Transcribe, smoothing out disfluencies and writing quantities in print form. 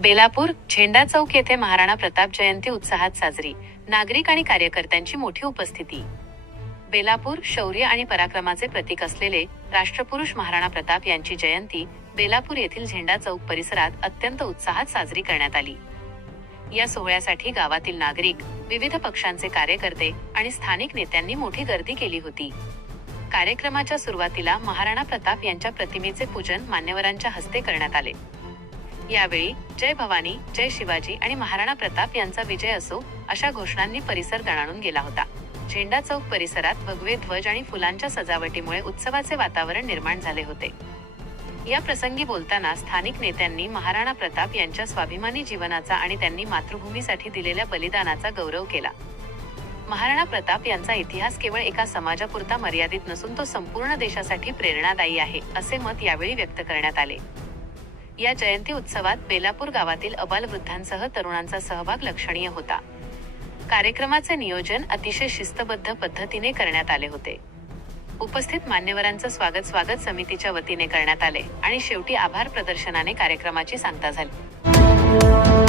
बेलापूर झेंडा चौक येथे महाराणा प्रताप जयंती उत्साहात साजरी. नागरिक आणि कार्यकर्त्यांची मोठी उपस्थिती. बेलापूर शौर्य आणि पराक्रमाचे प्रतीक असलेले राष्ट्रपुरुष महाराणा प्रताप यांची जयंती बेलापूर येथील झेंडा चौक परिसरात अत्यंत उत्साहात साजरी करण्यात आली. या सोहळ्यासाठी गावातील नागरिक, विविध पक्षांचे कार्यकर्ते आणि स्थानिक नेत्यांनी मोठी गर्दी केली होती. कार्यक्रमाच्या सुरुवातीला महाराणा प्रताप यांच्या प्रतिमेचे पूजन मान्यवरांच्या हस्ते करण्यात आले. यावेळी जय भवानी, जय शिवाजी आणि महाराणा प्रताप यांचा विजय असो अशा घोषणांनी परिसर दणाणून गेला होता. झेंडा चौक परिसरात भगवे ध्वज आणि फुलांच्या सजावटीमुळे उत्सवाचे वातावरण निर्माण झाले होते. या प्रसंगी बोलताना स्थानिक नेत्यांनी महाराणा प्रताप यांच्या स्वाभिमानी जीवनाचा आणि त्यांनी मातृभूमीसाठी दिलेल्या बलिदानाचा गौरव केला. महाराणा प्रताप यांचा इतिहास केवळ एका समाजापुरता मर्यादित नसून तो संपूर्ण देशासाठी प्रेरणादायी आहे, असे मत यावेळी व्यक्त करण्यात आले. या जयंती उत्सवात बेलापूर गावातील अबालवृद्धांसह तरुणांचा सहभाग लक्षणीय होता. कार्यक्रमाचे नियोजन अतिशय शिस्तबद्ध पद्धतीने करण्यात आले होते. उपस्थित मान्यवरांचं स्वागत समितीच्या वतीने करण्यात आले आणि शेवटी आभार प्रदर्शनाने कार्यक्रमाची सांगता झाली.